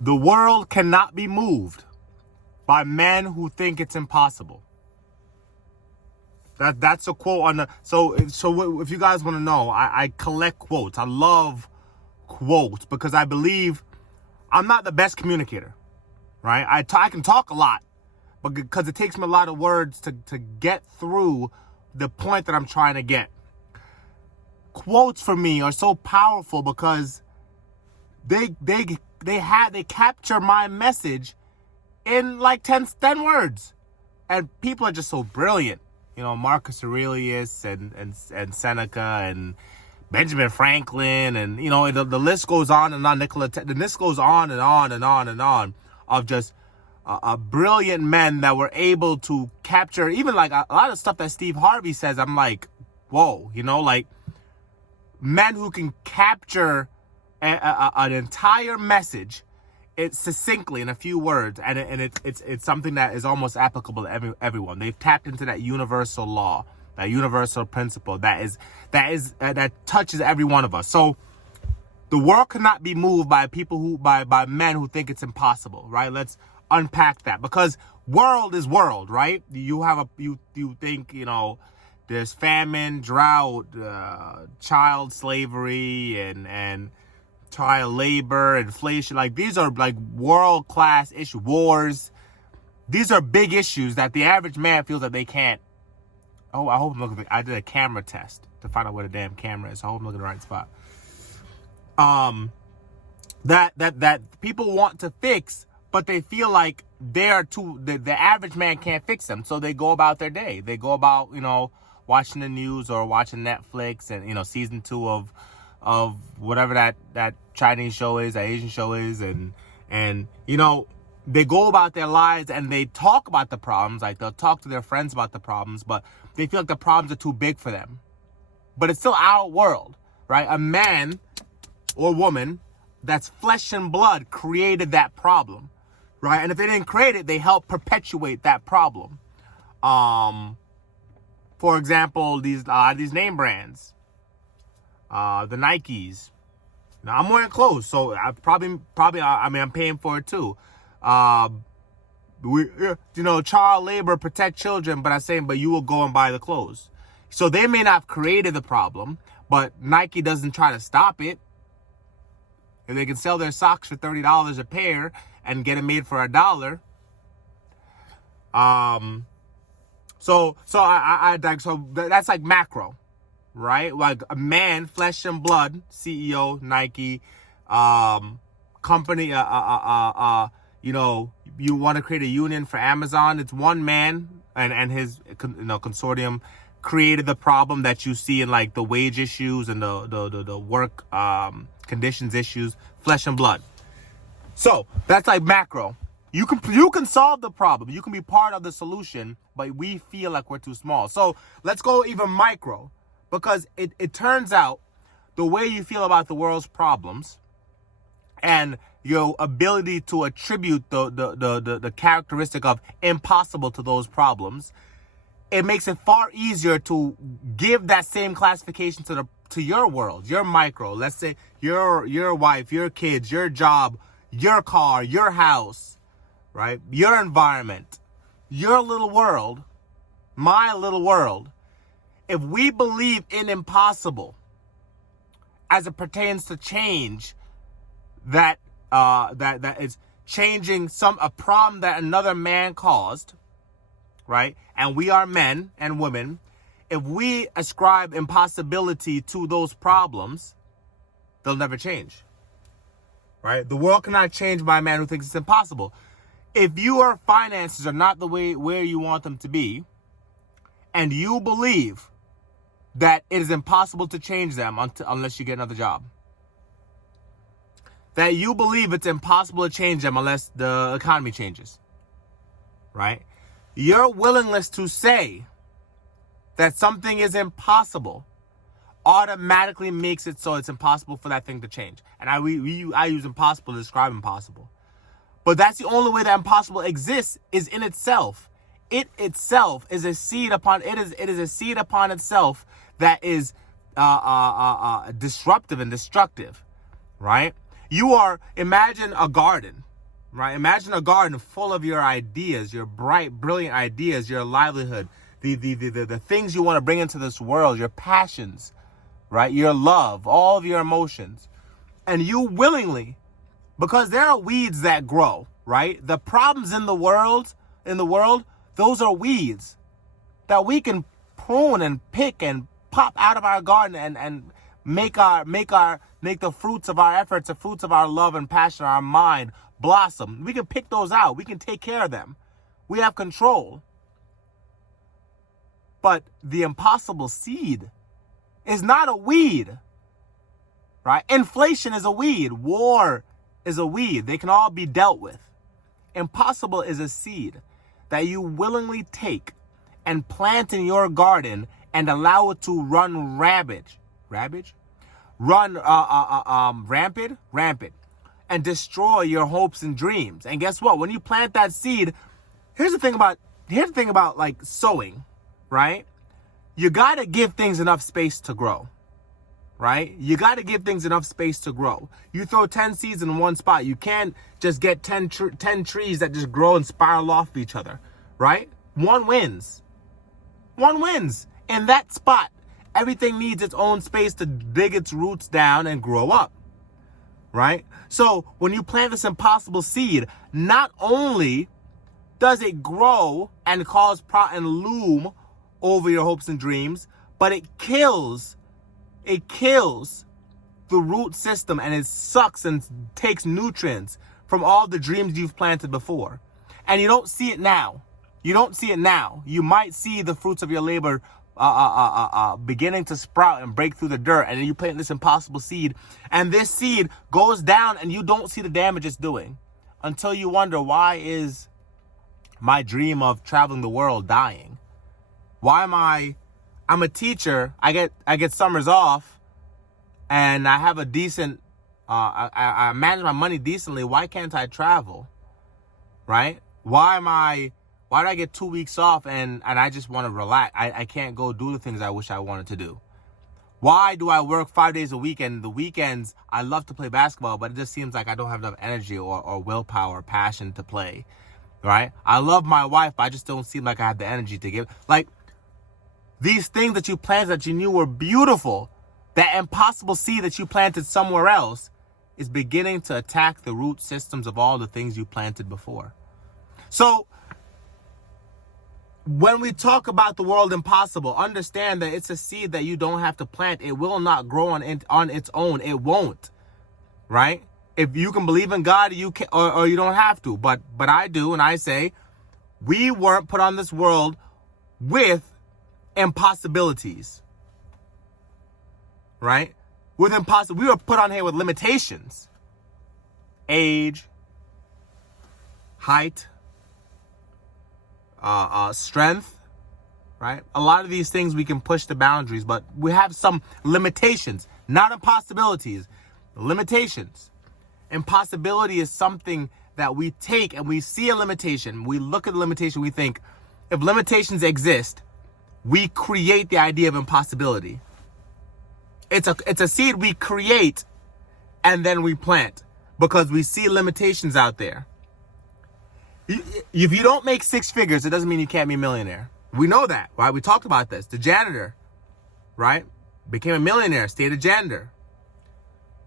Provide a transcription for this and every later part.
The world cannot be moved by men who think it's impossible. That's a quote on the. So if you guys want to know, I collect quotes. I love quotes because I believe I'm not the best communicator, right? I can talk a lot, but because it takes me a lot of words to get through the point that I'm trying to get. Quotes for me are so powerful because they capture my message in like 10 words, and people are just so brilliant. You know, Marcus Aurelius and Seneca and Benjamin Franklin, and you know the list goes on and on. The list goes on and on and on and on of just brilliant men that were able to capture even like a lot of stuff that Steve Harvey says. I'm like, whoa, you know, like men who can capture an entire message succinctly in a few words, and it's something that is almost applicable to everyone. They've tapped into that universal law, that universal principle that touches every one of us. So the world cannot be moved by by men who think it's impossible, right? Let's unpack that, because world is world, right? You think, you know, there's famine, drought, child slavery, and child labor, inflation. Like these are like world-class issues. Wars. These are big issues that the average man feels that they can't. Oh, I hope I'm looking. I did a camera test to find out where the damn camera is. So I hope I'm looking in the right spot. That people want to fix, but they feel like the average man can't fix them. So they go about their day. They go about, you know, watching the news or watching Netflix and, you know, season 2 of whatever that Chinese show is, that Asian show is, and you know, they go about their lives and they talk about the problems, like they'll talk to their friends about the problems, but they feel like the problems are too big for them. But it's still our world, right? A man or woman that's flesh and blood created that problem, right? And if they didn't create it, they help perpetuate that problem. For example, these name brands. The Nikes. Now I'm wearing clothes, so I probably I'm paying for it too. Child labor, protect children, but you will go and buy the clothes. So they may not have created the problem, but Nike doesn't try to stop it. If they can sell their socks for $30 a pair and get it made for $1. So that's like macro. Right? Like a man, flesh and blood, CEO, Nike, company, you know, you want to create a union for Amazon. It's one man and his, you know, consortium created the problem that you see in like the wage issues and the work conditions issues, flesh and blood. So that's like macro. You can solve the problem. You can be part of the solution, but we feel like we're too small. So let's go even micro. Because it turns out the way you feel about the world's problems and your ability to attribute the characteristic of impossible to those problems, it makes it far easier to give that same classification to your world, your micro. Let's say your wife, your kids, your job, your car, your house, right? Your environment, your little world, my little world. If we believe in impossible as it pertains to change, that is changing a problem that another man caused, right? And we are men and women. If we ascribe impossibility to those problems, they'll never change, right? The world cannot change by a man who thinks it's impossible. If your finances are not the way where you want them to be, and you believe that it is impossible to change them unless you get another job. That you believe it's impossible to change them unless the economy changes. Right? Your willingness to say that something is impossible automatically makes it so it's impossible for that thing to change. And I use impossible to describe impossible. But that's the only way that impossible exists, is in itself. It itself is a seed upon it is a seed upon itself that is disruptive and destructive, right? Imagine a garden, right? Imagine a garden full of your ideas, your bright, brilliant ideas, your livelihood, the things you want to bring into this world, your passions, right? Your love, all of your emotions. And you willingly, because there are weeds that grow, right? The problems in the world, those are weeds that we can prune and pick and pop out of our garden and make the fruits of our efforts, the fruits of our love and passion, our mind blossom. We can pick those out. We can take care of them. We have control. But the impossible seed is not a weed, right? Inflation is a weed. War is a weed. They can all be dealt with. Impossible is a seed that you willingly take and plant in your garden and allow it to run rampant, and destroy your hopes and dreams. And guess what? When you plant that seed, here's the thing about like sowing, right? You got to give things enough space to grow, right? You got to give things enough space to grow. You throw 10 seeds in one spot. You can't just get 10 trees that just grow and spiral off each other, right? One wins. In that spot, everything needs its own space to dig its roots down and grow up, right? So when you plant this impossible seed, not only does it grow and cause and loom over your hopes and dreams, but it kills the root system, and it sucks and takes nutrients from all the dreams you've planted before. And you don't see it now. You might see the fruits of your labor beginning to sprout and break through the dirt, and then you plant this impossible seed, and this seed goes down and you don't see the damage it's doing until you wonder, why is my dream of traveling the world dying? I'm a teacher. I get summers off, and I have a decent, I manage my money decently. Why can't I travel? Right? Why do I get 2 weeks off and I just want to relax? I can't go do the things I wish I wanted to do. Why do I work 5 days a week, and the weekends I love to play basketball, but it just seems like I don't have enough energy or willpower or passion to play, right? I love my wife, but I just don't seem like I have the energy to give. Like, these things that you planted that you knew were beautiful, that impossible seed that you planted somewhere else is beginning to attack the root systems of all the things you planted before. So when we talk about the world impossible, understand that it's a seed that you don't have to plant. It will not grow on its own. It won't, right? If you can believe in God, you can, or you don't have to. But I do, and I say, we weren't put on this world with impossibilities, right? We were put on here with limitations. Age, height, strength, right? A lot of these things we can push the boundaries, but we have some limitations, not impossibilities, limitations. Impossibility is something that we take and we see a limitation. We look at the limitation, we think, if limitations exist, we create the idea of impossibility. It's a seed we create and then we plant because we see limitations out there. If you don't make six figures, it doesn't mean you can't be a millionaire. We know that, right? We talked about this. The janitor, right? Became a millionaire, stayed a janitor.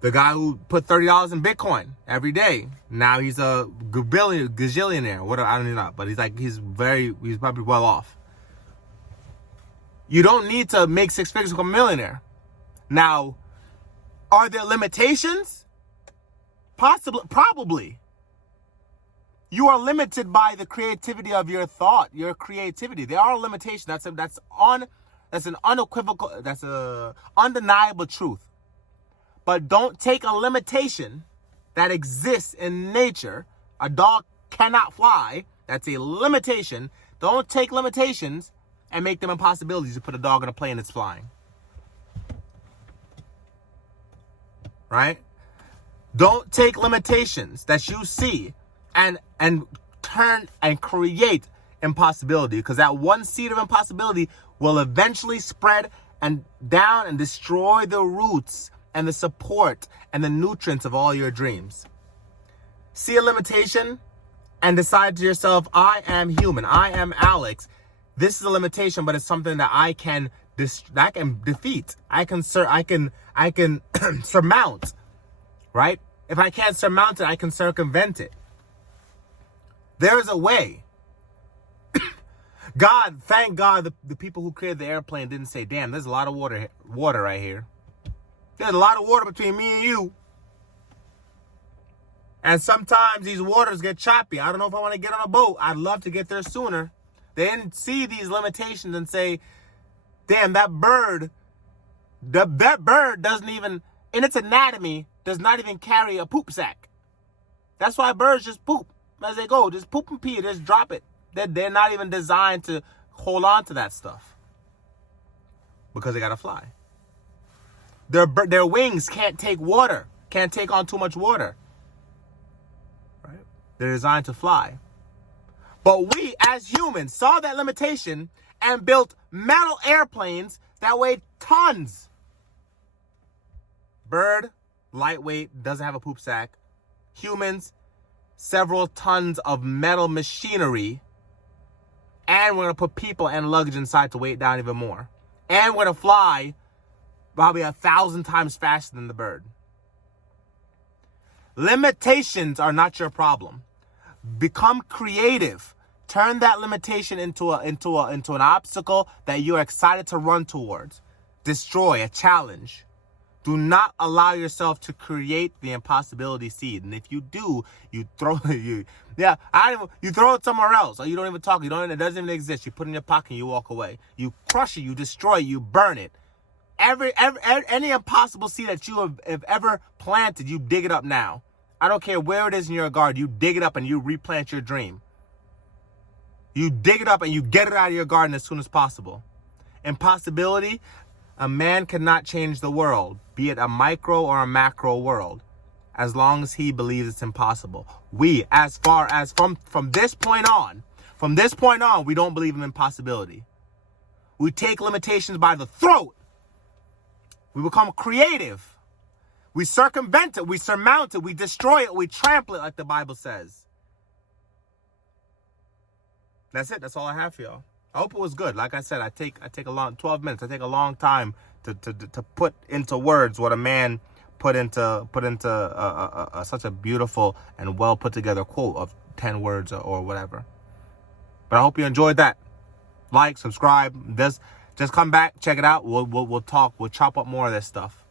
The guy who put $30 in Bitcoin every day, now he's a gazillionaire. What, I don't know, but he's probably well off. You don't need to make six figures to become a millionaire. Now, are there limitations? Possibly, probably. You are limited by the creativity of your thought, your creativity. There are limitations. That's an unequivocal, that's a undeniable truth. But don't take a limitation that exists in nature. A dog cannot fly. That's a limitation. Don't take limitations and make them impossibilities. You put a dog on a plane that's flying. Right? Don't take limitations that you see and turn and create impossibility, because that one seed of impossibility will eventually spread and down and destroy the roots and the support and the nutrients of all your dreams. see a limitation and decide to yourself, I am human. I am Alex. This is a limitation, but it's something that I can defeat. I can surmount, right? If I can't surmount it, I can circumvent it. There is a way. Thank God, the people who created the airplane didn't say, damn, there's a lot of water right here. There's a lot of water between me and you. And sometimes these waters get choppy. I don't know if I want to get on a boat. I'd love to get there sooner. They didn't see these limitations and say, damn, that bird doesn't even, in its anatomy, does not even carry a poop sack. That's why birds just poop as they go. Just poop and pee, just drop it. They're not even designed to hold on to that stuff because they got to fly. Their wings can't take water, can't take on too much water. Right? They're designed to fly. But we, as humans, saw that limitation and built metal airplanes that weighed tons. Bird, lightweight, doesn't have a poop sack. Humans, several tons of metal machinery. And we're going to put people and luggage inside to weigh it down even more. And we're going to fly probably 1,000 times faster than the bird. Limitations are not your problem. Become creative. Turn that limitation into an obstacle that you're excited to run towards. Destroy a challenge. Do not allow yourself to create the impossibility seed. And if you do, you throw you throw it somewhere else, or you don't even talk. It doesn't even exist. You put it in your pocket and you walk away. You crush it, you destroy it, you burn it. Any impossible seed that you have ever planted, you dig it up now. I don't care where it is in your garden. You dig it up and you replant your dream. You dig it up and you get it out of your garden as soon as possible. Impossibility, a man cannot change the world, be it a micro or a macro world, as long as he believes it's impossible. We, as far as from this point on, we don't believe in impossibility. We take limitations by the throat. We become creative. We circumvent it. We surmount it. We destroy it. We trample it, like the Bible says. That's it. That's all I have for y'all. I hope it was good. Like I said, I take a long 12 minutes. I take a long time to put into words what a man put into such a beautiful and well put together quote of 10 words or whatever. But I hope you enjoyed that. Like, subscribe. Just come back, check it out. We'll talk. We'll chop up more of this stuff.